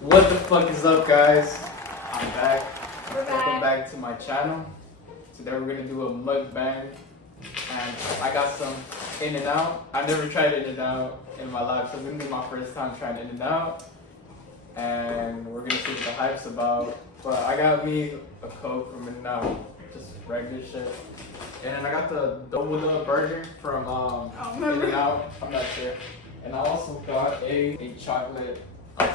What the fuck is up, guys? I'm back. We're back. Welcome back to my channel. Today we're gonna do a mukbang, and I got some In and Out. I never tried In and Out in my life, so it's gonna be my first time trying In and Out, and we're gonna see what the hype's about. But I got me a Coke from In and Out, just regular shit, and then I got the double burger from In and Out. I'm not sure, and I also got a chocolate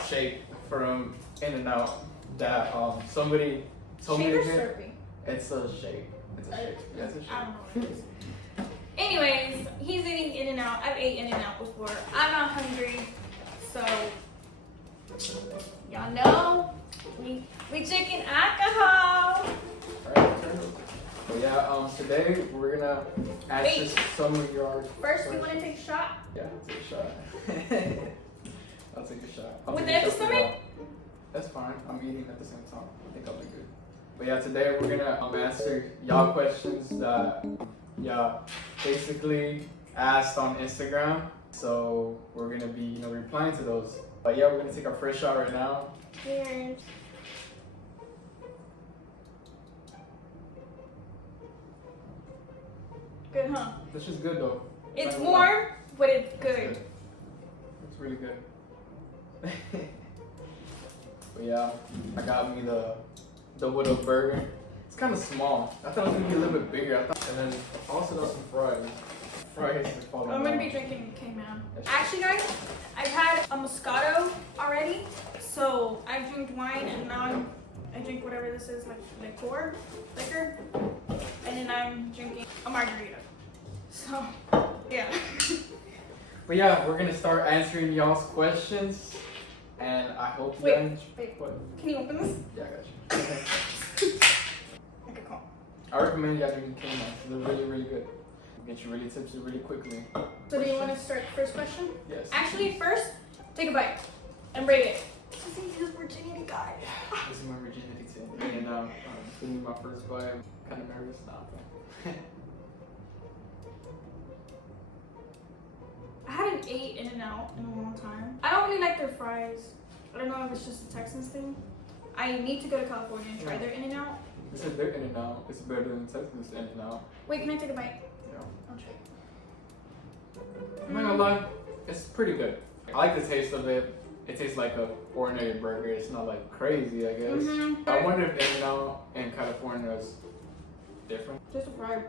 shake from In and Out that somebody told me to Shake or get. Slurpee? It's a shake. It's a shake. Yeah, it's a shake. I don't know what it is. Anyways, he's eating In and Out. I've ate In and Out before. I'm not hungry, so y'all know we drinking alcohol. Alright, turn it. But yeah, today we're gonna answer Wait. some of your First, we want to take a shot. Yeah, I'll take a shot. I'll take a shot. I'll With take a the shot for stomach? y'all. That's fine. I'm eating at the same time. I think I'll be good. But yeah, today we're gonna answer y'all questions that y'all basically asked on Instagram. So we're gonna be, replying to those. But yeah, we're gonna take our first shot right now. Cheers. Good, huh? This is good though. It's Not warm, but it's It's good. It's really good. But yeah, I got me the widow burger. It's kind of small. I thought it was gonna be a little bit bigger. And then I also got some fries. Fries are falling I'm gonna down. be drinking K-Man. That's Actually, guys, I've had a Moscato already, so I drink wine and now I drink whatever this is, like liquor, and then I'm drinking a margarita. So, yeah. But yeah, we're gonna start answering y'all's questions, and I hope you Wait, guys. wait. What? Can you open this? Yeah, I got you. Okay, cool. I recommend y'all drinking K-Man. They're really, really good. Get you really tipsy really quickly. So, do you want to start the first question? Yes. Actually, first, take a bite and rate it. This is his virginity guy. This is my virginity too. And it's gonna be my first bite. I'm kind of nervous now. But I hadn't ate In and Out in a long time. I don't really like their fries. I don't know if it's just a Texas thing. I need to go to California and try their In and Out. This is their In and Out. It's better than Texas In and Out. Wait, can I take a bite? Yeah. I'll try. I'm not gonna lie, it's pretty good. I like the taste of it. It tastes like a ordinary burger. It's not like crazy, I guess. Mhm. I wonder if In and Out in California is different. Just a fry.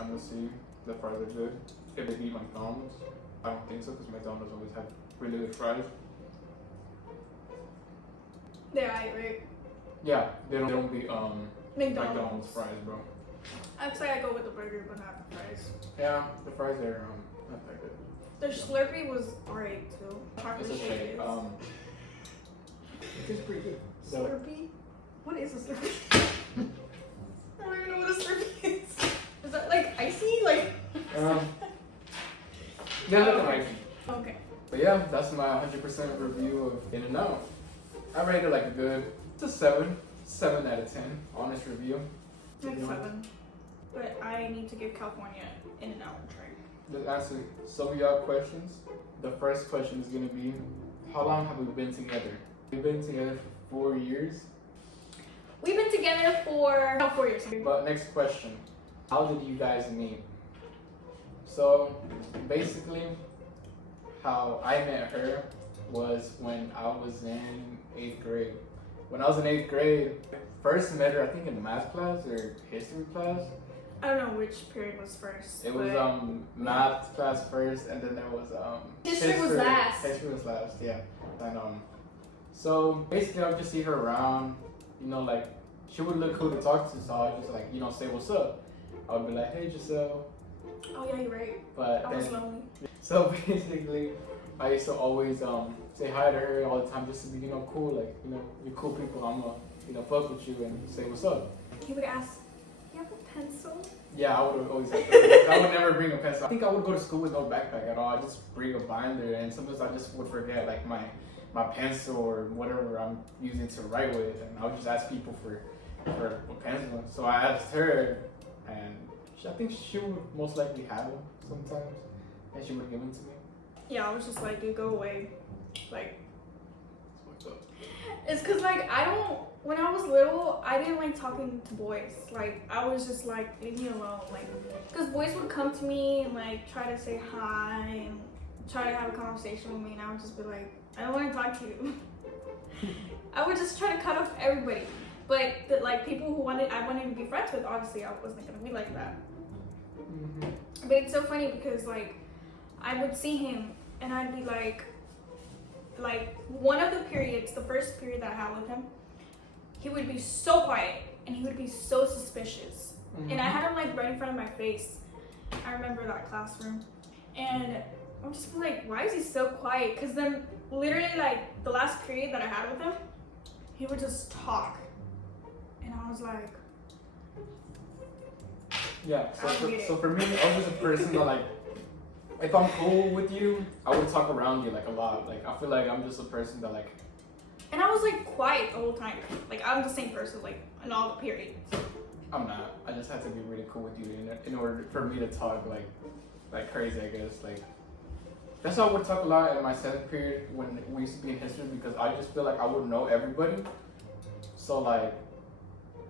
I'm gonna see the fries are good. If they beat McDonald's, I don't think so because McDonald's always have really good fries. They're right. Yeah, they don't beat McDonald's. McDonald's fries, bro. I'd say I go with the burger, but not the fries. Yeah, the fries are not that good. Their Slurpee was great too. It's Chocolate a shake shake. is. It tastes pretty good. So, Slurpee? What is a Slurpee? I don't even know what a Slurpee is. Is that like icy? Like. yeah, look at Okay. my. Okay. But yeah, that's my 100% review of In and Out. I rate it like a good, it's a 7 out of 10, honest review. Like 7. But I need to give California In and Out a try. Let's answer some of y'all questions. The first question is gonna be, how long have we been together? We've been together for 4 years. We've been together for 4 years. But next question, how did you guys meet? So basically, how I met her was when I was in 8th grade. When I was in 8th grade, first met her I think in math class or history class. I don't know which period was first. It was but math class first, and then there was History was last. History was last, yeah. And so basically I would just see her around, like she would look cool to talk to, so I would just like say what's up. I would be like, hey Giselle. Oh yeah, you're right. But I was then, lonely. so basically I used to always say hi to her all the time just to be cool, like you're cool people, I'm gonna fuck with you and say what's up. He would ask, "You have a pencil?" Yeah, I would always I would never bring a pencil. I think I would go to school with no backpack at all. I just bring a binder, and sometimes I just would forget like my pencil or whatever I'm using to write with, and I would just ask people for a pencil. So I asked her, and I think she would most likely have them sometimes, and she would give them to me. Yeah, I was just like, dude, go away. Like, What's up? it's cause like when I was little, I didn't like talking to boys. Like, I was just like, leave me alone. Like, cause boys would come to me and like try to say hi and try to have a conversation with me, and I would just be like, I don't want to talk to you. I would just try to cut off everybody. But like people who I wanted to be friends with, obviously I wasn't gonna be like that. Mm-hmm. But it's so funny because like I would see him and I'd be like one of the periods, the first period that I had with him, he would be so quiet and he would be so suspicious. Mm-hmm. And I had him like right in front of my face. I remember that classroom. And I'm just like, why is he so quiet? Because then literally like the last period that I had with him, he would just talk. And I was like, yeah, so for me, I was just a person that like, if I'm cool with you, I would talk around you like a lot. Like I feel like I'm just a person that like. And I was like quiet the whole time. Like I'm the same person like in all the periods. I'm not. I just had to be really cool with you in order for me to talk like crazy, I guess. Like that's why I would talk a lot in my 7th period when we used to be in history, because I just feel like I would know everybody. So like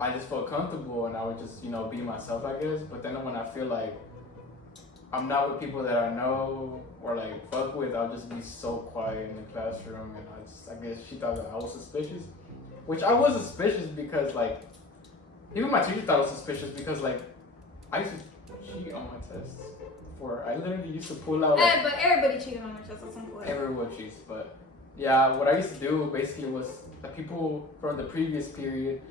I just felt comfortable and I would just, be myself, I guess. But then when I feel like I'm not with people that I know or like fuck with, I'll just be so quiet in the classroom, and I guess she thought that I was suspicious. Which I was suspicious because like even my teacher thought I was suspicious because like I used to cheat on my tests. I literally used to pull out like, but everybody cheated on their tests at some point. everyone cheats, but yeah, what I used to do basically was the people from the previous period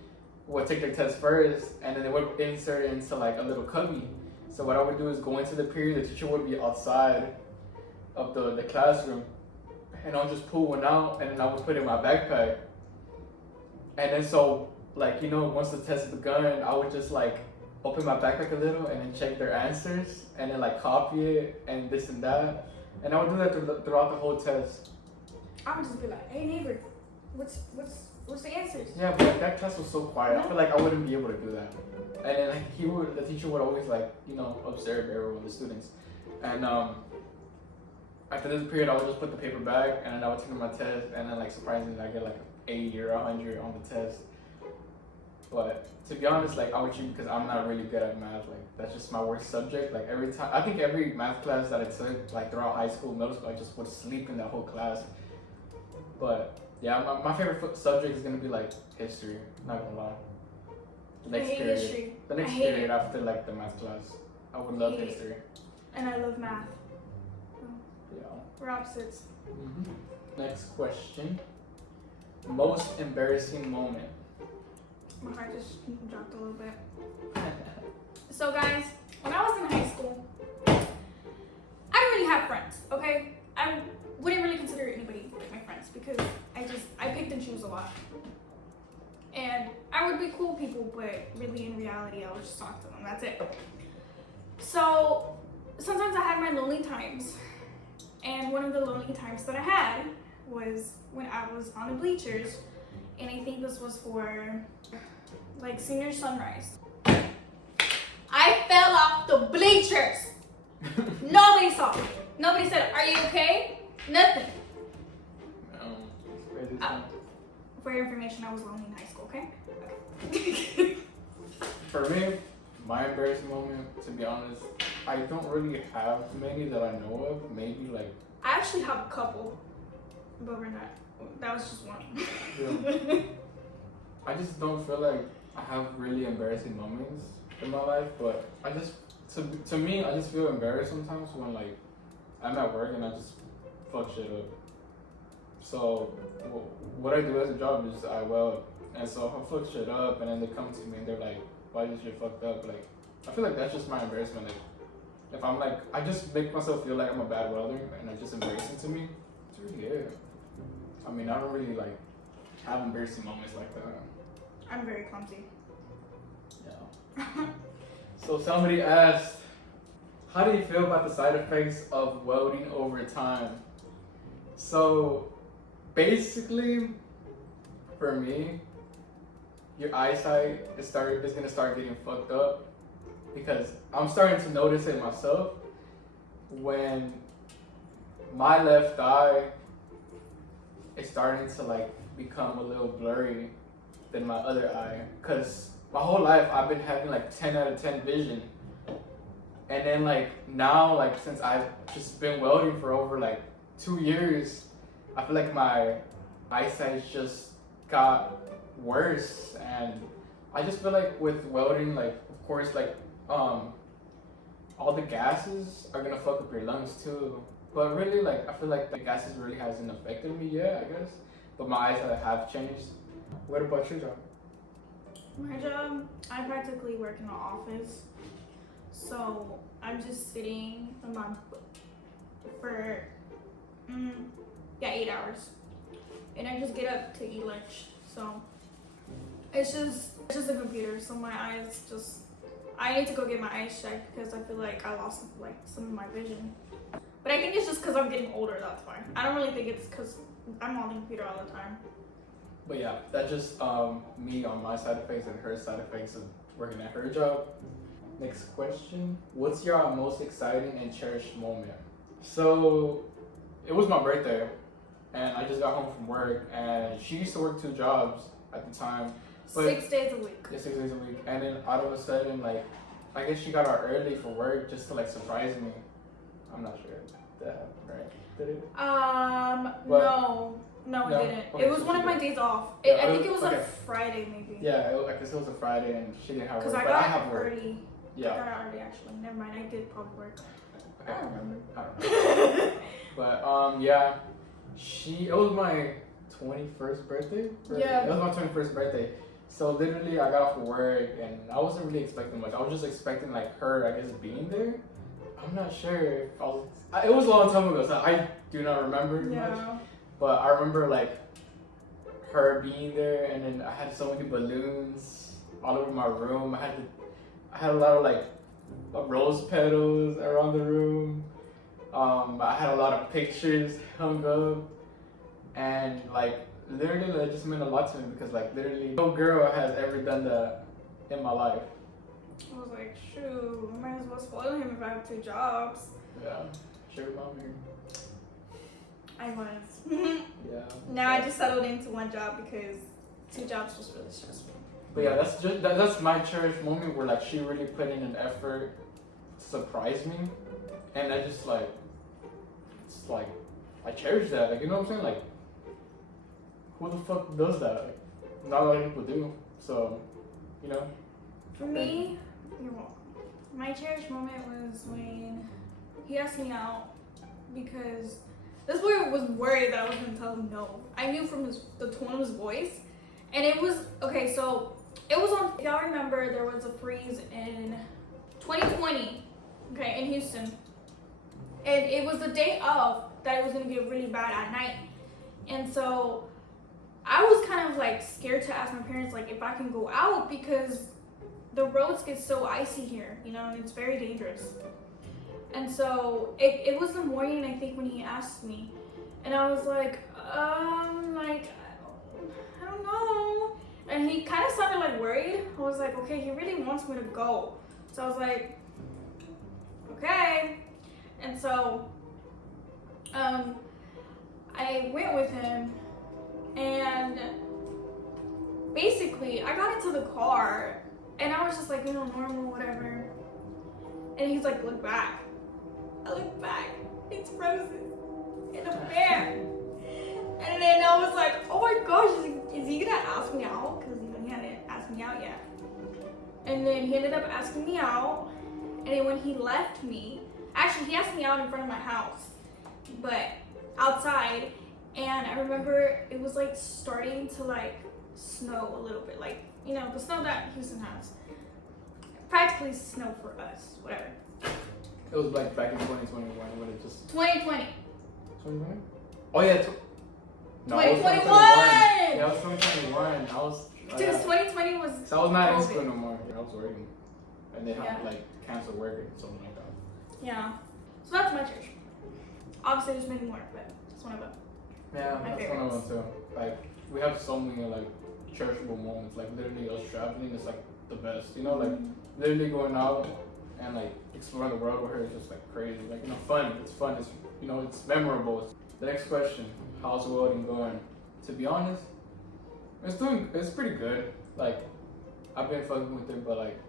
would take their test first, and then they would insert it into like a little cubby. So what I would do is go into the period, the teacher would be outside of the classroom, and I'll just pull one out, and then I would put it in my backpack. And then so like, once the test begun, I would just like open my backpack a little and then check their answers and then like copy it and this and that. And I would do that throughout the whole test. I would just be like, hey neighbor, what's the answers? Yeah, but like, that class was so quiet. I feel like I wouldn't be able to do that. And then like the teacher would always like, observe everyone, the students. And after this period, I would just put the paper back and then I would take my test, and then like surprisingly I get like 80 or 100 on the test. But to be honest, like I would cheat because I'm not really good at math. Like that's just my worst subject. Like I think every math class that I took, like throughout high school, middle school, I just would sleep in that whole class. But yeah, my favorite subject is gonna be like history. Not gonna lie. The next period. History. The next period after like the math class, I would love history. And I love math. Yeah. We're opposites. Mm-hmm. Next question. Most embarrassing moment. My heart just dropped a little bit. So guys, when I was in high school, I didn't really have friends, okay? I wouldn't really consider anybody like my friends because I picked and choose a lot. And I would be cool with people, but really in reality, I would just talk to them, that's it. So sometimes I had my lonely times. And one of the lonely times that I had was when I was on the bleachers, and I think this was for like senior sunrise. I fell off the bleachers. Nobody saw me. Nobody said, "Are you okay?" Nothing. For your information, I was lonely in high school, okay? For me, my embarrassing moment, to be honest, I don't really have many that I know of. Maybe like I actually have a couple, but we're not. That was just one. Yeah. I just don't feel like I have really embarrassing moments in my life, but I just to me I just feel embarrassed sometimes when like I'm at work and I just fuck shit up. So what I do as a job is I weld, and so if I fuck shit up and then they come to me and they're like, "Why did you fucked up?" Like I feel like that's just my embarrassment. Like if I'm like I just make myself feel like I'm a bad welder and it's just embarrassing to me. It's really it. I mean I don't really like have embarrassing moments like that. I'm very clumsy. Yeah. So somebody asked, how do you feel about the side effects of welding over time? So basically, for me, your eyesight is gonna start getting fucked up because I'm starting to notice it myself when my left eye is starting to like become a little blurry than my other eye. Cause my whole life I've been having like 10 out of 10 vision. And then like now, like since I've just been welding for over like 2 years, I feel like my eyesight just got worse. And I just feel like with welding, like of course like all the gases are gonna fuck up your lungs too. But really, like I feel like the gases really hasn't affected me yet, I guess. But my eyesight have changed. What about your job? My job, I practically work in an office. So I'm just sitting for 8 hours. And I just get up to eat lunch. So it's just a computer. So my eyes just, I need to go get my eyes checked because I feel like I lost like some of my vision. But I think it's just because I'm getting older, that's why. I don't really think it's because I'm on the computer all the time. But yeah, that's just me on my side effects and her side effects of working at her job. Next question. What's your most exciting and cherished moment? So it was my birthday and I just got home from work, and she used to work 2 jobs at the time. But 6 days a week. Yeah, 6 days a week. And then all of a sudden, like, I guess she got out early for work just to like surprise me. I'm not sure if that happened, right? Did it? No, it didn't. Okay, It was so one she of my did. days off. Yeah, I think it was okay. a Friday maybe. Yeah, I guess it was a Friday and she didn't have work. Because I But I got have work. early. Yeah. I got out early actually. Never mind, I did probably work. Okay. I don't remember. I don't know. But yeah, it was my 21st birthday. Yeah. It was my 21st birthday. So literally, I got off of work and I wasn't really expecting much. I was just expecting like her, I guess, being there. I'm not sure if I was. It was a long time ago, so I do not remember much. Yeah. But I remember like her being there, and then I had so many balloons all over my room. I had a lot of like rose petals around the room. I had a lot of pictures hung up, and like literally that just meant a lot to me because like literally no girl has ever done that in my life. I was like, shoot, I might as well spoil him if I have 2 jobs. Yeah, sugar mommy. I was. Yeah. Now I just settled into 1 job because 2 jobs was really stressful. But yeah, that's my cherished moment where like she really put in an effort to surprise me, and I just like, it's like I cherish that. Like, you know what I'm saying? Like, who the fuck does that? Like, not a lot of people do. So, you know. For me, you're welcome. My cherished moment was when he asked me out because this boy was worried that I was gonna tell him no. I knew from the tone of his voice, and it was okay. So it was on. If y'all remember, there was a freeze in 2020, okay, in Houston, and it was the day of that it was gonna get really bad at night, and so I was kind of like scared to ask my parents like if I can go out because the roads get so icy here, you know, and it's very dangerous. And so it was the morning, I think, when he asked me, and I was like, I don't know. And he kind of sounded like worried. I was like, okay, he really wants me to go. So I was like, okay. And so I went with him, and basically I got into the car, and I was just like, you know, normal, whatever. And he's like, look back. I look back, it's frozen in a bear. And then I was like, oh my gosh, is he gonna ask me out? Because he hadn't asked me out yet. And then he ended up asking me out. And then when he left me, actually he asked me out in front of my house, but outside. And I remember it was like starting to like snow a little bit, like, you know, the snow that Houston has. Practically snow for us, whatever. It was like back in 2021 when it just. 2020. 2020? Oh yeah. No, it was 2021! Yeah, it was 2021. I was. Because 2020 was. So I was not in COVID. school no more. I was working, and they had Yeah. to like cancel work or something like that. Yeah. So that's my church. Obviously, there's many more, but it's one of them. Yeah, My that's one of them too. Like we have so many like cherishable moments. Like literally us traveling is like the best. You know, like literally going out and like exploring the world with her is just like crazy. Like, you know, fun. It's fun. It's, you know, it's memorable. The next question: how's welding going? To be honest, it's pretty good. Like, I've been fucking with it, but like,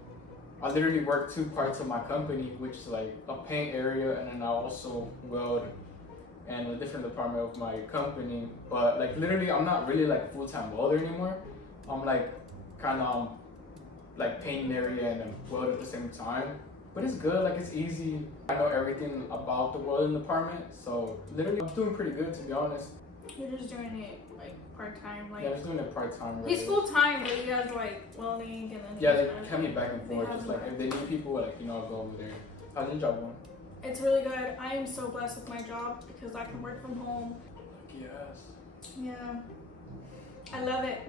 I literally work 2 parts of my company, which is like a paint area, and then I also weld in a different department of my company. But like, literally, I'm not really like a full-time welder anymore. I'm like kind of like painting area and then weld at the same time. But it's good. Like, it's easy. I know everything about the welding department, so literally, I'm doing pretty good, to be honest. You're just doing it like part-time, like. Yeah, I'm just doing it part-time. Really. He's full-time, but he has like welding and then. Yeah, they come me back and forth. They Just like if they need people, like, you know, I'll go over there. How's your job going? It's really good. I am so blessed with my job because I can work from home. Yes. Yeah. I love it.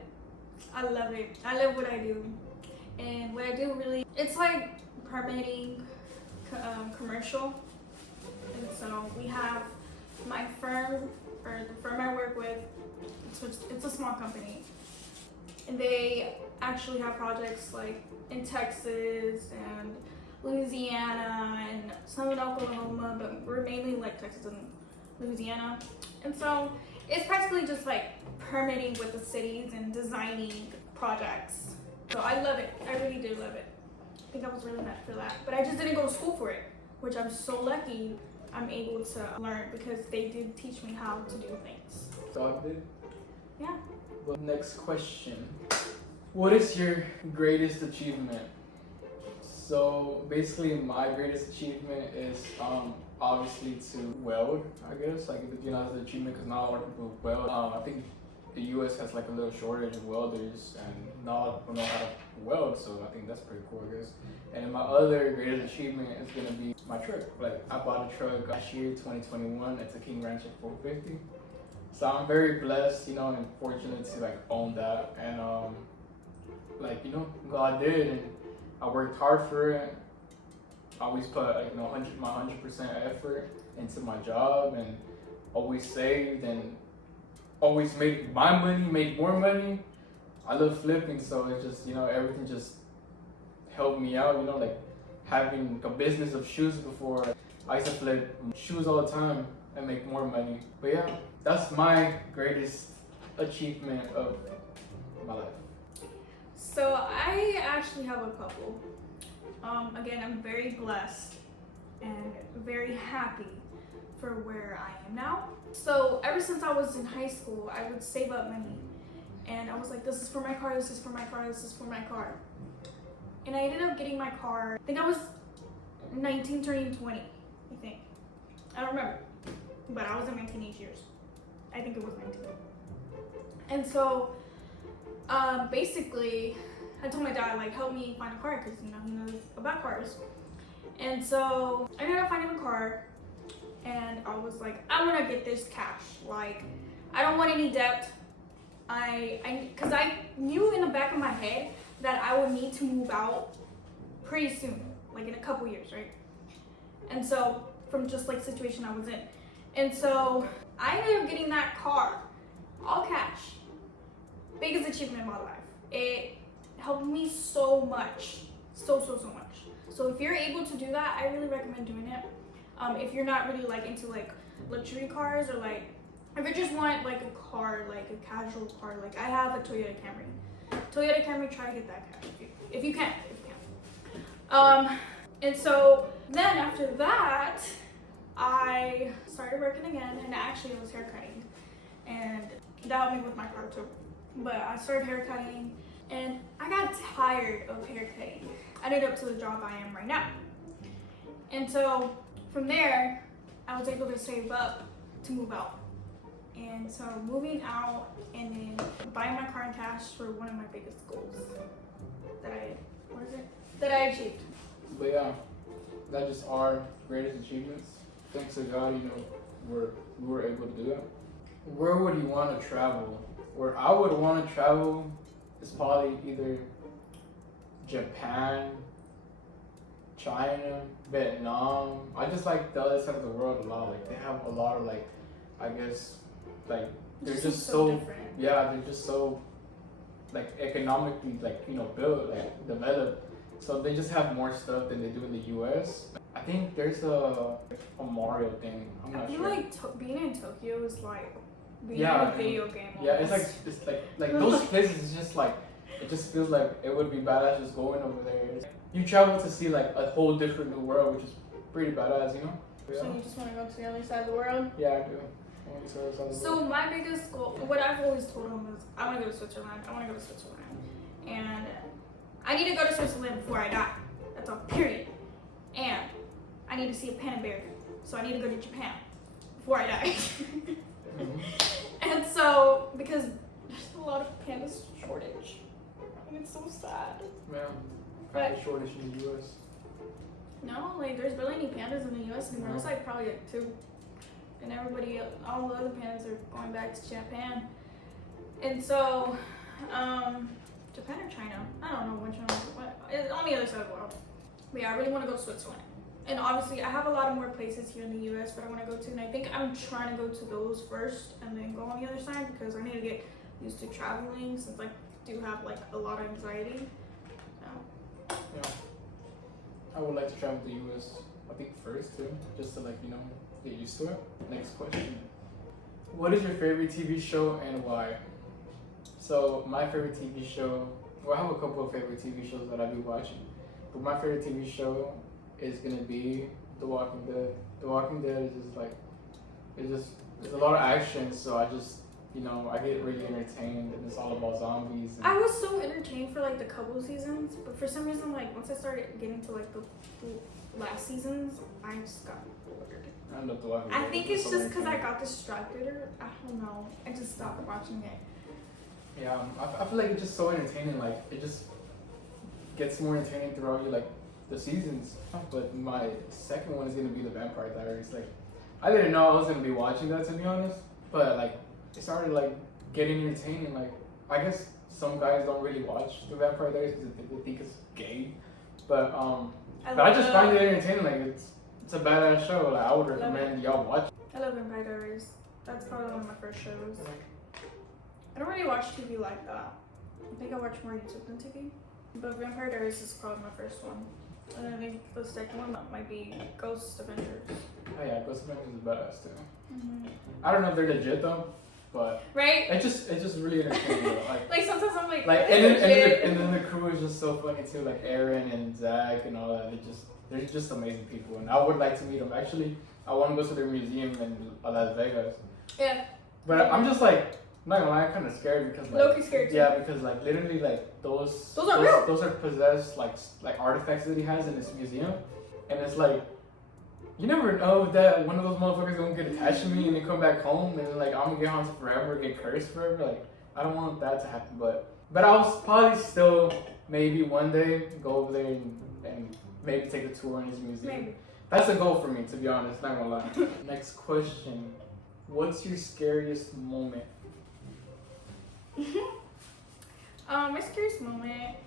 I love it. I love what I do. And what I do really, it's like permitting commercial. And so we have my firm, or the firm I work with, it's a small company. And they actually have projects like in Texas and Louisiana and some in Oklahoma, but we're mainly like Texas and Louisiana. And so it's practically just like permitting with the cities and designing projects. So I love it. I really do love it. I think I was really meant for that. But I just didn't go to school for it, which I'm so lucky I'm able to learn because they did teach me how to do things. So I did. Yeah. Well, next question. What is your greatest achievement? So basically, my greatest achievement is obviously to weld. I guess like, you know, as an achievement because not a lot of people weld. I think the U.S. has like a little shortage of welders, and not a lot of people know how to weld. So I think that's pretty cool, I guess. And my other greatest achievement is gonna be my truck. Like, I bought a truck last year, 2021. It's a King Rancher 450. So I'm very blessed, you know, and fortunate to like own that. And like, you know, God did, and I worked hard for it. I always put like, you know, my 100% effort into my job, and always saved, and always made my money, made more money. I love flipping, so it's just, you know, everything just helped me out, you know, like having a business of shoes before. I used to flip shoes all the time and make more money. But yeah, that's my greatest achievement of my life. So I actually have a couple. Again, I'm very blessed and very happy for where I am now. So ever since I was in high school, I would save up money, and I was like, this is for my car, this is for my car, this is for my car. And I ended up getting my car, I think I was 19 turning 20, I think. I don't remember, but I was in my teenage years. I think it was 19. And so basically, I told my dad, like, help me find a car, because, you know, he knows about cars. And so I ended up finding a car, and I was like, I want to get this cash. Like, I don't want any debt. Because I knew in the back of my head that I would need to move out pretty soon, like in a couple years, right? And so, from just like situation I was in. And so, I ended up getting that car, all cash. Biggest achievement in my life. It helped me so much, so much. So if you're able to do that, I really recommend doing it. If you're not really like into like luxury cars, or like if you just want like a car, like a casual car, like I have a Toyota Camry, try to get that cash if you can. And so then after that, I started working again, and actually I was haircutting, and that helped me with my car too. But I started haircutting, and I got tired of haircutting. I ended up to the job I am right now. And so from there, I was able to save up to move out. And so moving out and then buying my car in cash were one of my biggest goals that I achieved. But yeah, that just our greatest achievements. Thanks to God, you know, we were able to do that. Where would you want to travel? Where I would want to travel is probably either Japan, China, Vietnam. I just like the other side of the world a lot. Like, they have a lot of like, I guess, like, they're just so different. Yeah, they're just so like economically, like, you know, built, like developed. So they just have more stuff than they do in the US. I think there's a Mario thing. I'm not I feel sure. like being in Tokyo is like being Yeah, in a video game. Yeah, almost. it's like those places is just like, it just feels like it would be badass just going over there. You travel to see like a whole different new world, which is pretty badass, you know? Yeah. So you just want to go to the other side of the world? Yeah, I do. I want to see the other side of the So world. my biggest goal, what I've always told him is, I want to go to Switzerland. I want to go to Switzerland, and I need to go to Switzerland before I die. That's all. Period. And I need to see a panda bear, so I need to go to Japan before I die. Mhm. And so because there's a lot of panda shortage, and it's so sad. Yeah. But- Kind of shortage in the US. No, like there's barely any pandas in the U.S. anymore. There's like probably like 2, and everybody, all the other pandas are going back to Japan. And so, Japan or China? I don't know which one. It's on the other side of the world. But yeah, I really want to go to Switzerland. And obviously, I have a lot of more places here in the U.S. that I want to go to, and I think I'm trying to go to those first and then go on the other side because I need to get used to traveling since I do have like a lot of anxiety. So. Yeah. I would like to travel to the US, I think first too, just to like, you know, get used to it. Next question. What is your favorite TV show and why? So my favorite TV show, well, I have a couple of favorite TV shows that I be watching, but my favorite TV show is gonna be The Walking Dead. The Walking Dead is just like, there's a lot of action, so I just, you know, I get really entertained, and it's all about zombies. And I was so entertained for like the couple of seasons, but for some reason, like once I started getting to like the last seasons, I just got bored. I love The Walking I Dead. think It's it's so just because I entertaining. got distracted, or I don't know. I just stopped watching it. Yeah, I feel like it's just so entertaining. Like it just gets more entertaining throughout like the seasons. But my second one is gonna be The Vampire Diaries. Like I didn't know I was gonna be watching that, to be honest. But like it started like getting entertaining. Like I guess some guys don't really watch The Vampire Diaries because they think it's gay. But I just find it entertaining. Like it's a badass show. Like I would recommend y'all watch. I love Vampire Diaries. That's probably one of my first shows. I don't really watch TV like that. I think I watch more YouTube than TV. But Vampire Diaries is probably my first one. And I think the second one might be Ghost Adventures. Oh yeah, Ghost Adventures is badass too. Mm-hmm. I don't know if they're legit though, but Right? it's just really entertaining. Though. Like sometimes I'm like And then the crew is just so funny too, like Aaron and Zach and all that. They're just amazing people, and I would like to meet them. Actually, I want to go to their museum in Las Vegas. Yeah. But I'm just like, I'm not gonna lie, I'm kind of scared because like, Low-key scared too. yeah, because like literally like those are real. Those are possessed like artifacts that he has in his museum, and it's like. You never know that one of those motherfuckers gonna get attached to me and then come back home and then like I'm gonna get haunted forever, get cursed forever. Like I don't want that to happen, but I'll probably still maybe one day go over there and maybe take a tour in his museum. Maybe. That's a goal for me, to be honest. Not gonna lie. Next question: what's your scariest moment? My scariest moment.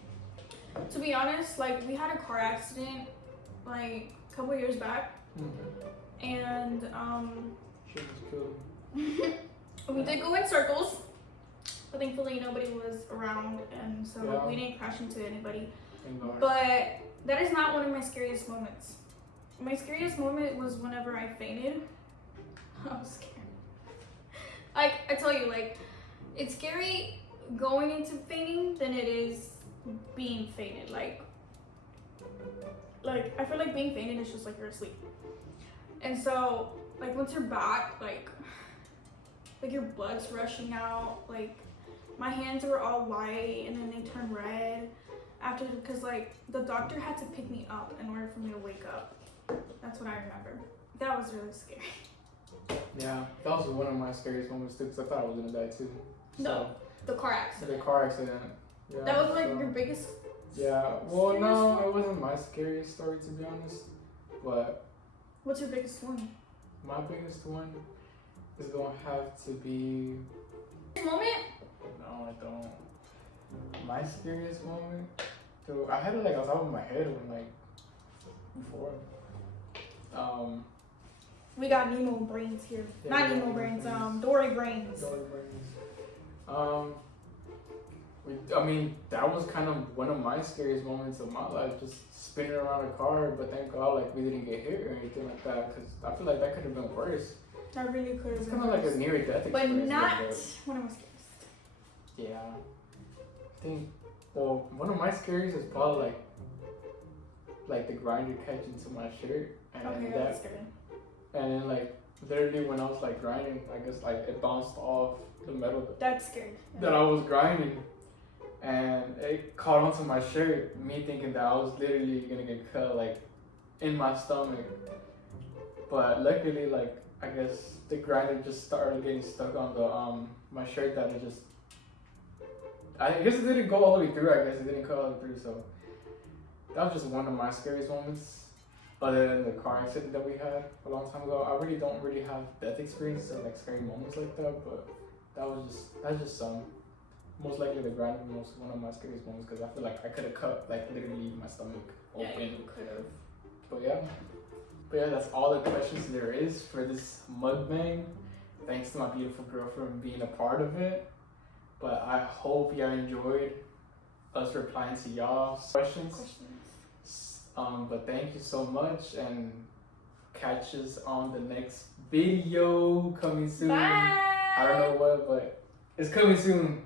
To be honest, like we had a car accident like a couple years back. And Shit was killed. we did go in circles, but thankfully nobody was around, and so Yeah. we didn't crash into anybody. Thank God. But that is not one of my scariest moments. My scariest moment was whenever I fainted. I was scared. Like I tell you, like it's scary going into fainting than it is being fainted. Like I feel like being fainted is just like you're asleep. And so, like, once you're back, like your blood's rushing out. Like, my hands were all white, and then they turned red after, because, like, the doctor had to pick me up in order for me to wake up. That's what I remember. That was really scary. Yeah, that was one of my scariest moments too, because I thought I was gonna die too. No, the car So accident. the car accident. Yeah, That was, like, so- your biggest... Yeah, well, scariest no, one? it wasn't my scariest story, to be honest. But What's your biggest one? my biggest one is gonna have to be. Moment? No, I don't. My scariest moment? Dude, I had it like on top of my head when like before. We got Nemo brains here. Yeah, Not we got Nemo Nemo brains, brains. Dory brains. Dory brains. I mean, that was kind of one of my scariest moments of my life, just spinning around a car. But thank God, like we didn't get hit or anything like that, because I feel like that could have been worse. That really could have It's been kind of like a near death but experience. not but when I was scared. yeah, I think. Well, one of my scaries is probably like the grinder catching to my shirt, and Okay, that, that's good. and then like literally when I was like grinding, I guess like it bounced off the metal That's scary. that I was grinding, and it caught onto my shirt. Me thinking that I was literally gonna get cut like in my stomach, but luckily like I guess the grinder just started getting stuck on the my shirt that it just. I guess it didn't go all the way through. I guess it didn't cut all the way through. So that was just one of my scariest moments. Other than the car accident that we had a long time ago, I really don't really have death experiences or like scary moments like that. But that's just some. Most likely the grind was one of my scariest moments because I feel like I could have cut like literally my stomach open. Yeah, you could have. But yeah, that's all the questions there is for this mukbang. Thanks to my beautiful girlfriend being a part of it. But I hope y'all enjoyed us replying to y'all's questions. But thank you so much and catch us on the next video coming soon. Bye. I don't know what, but it's coming soon.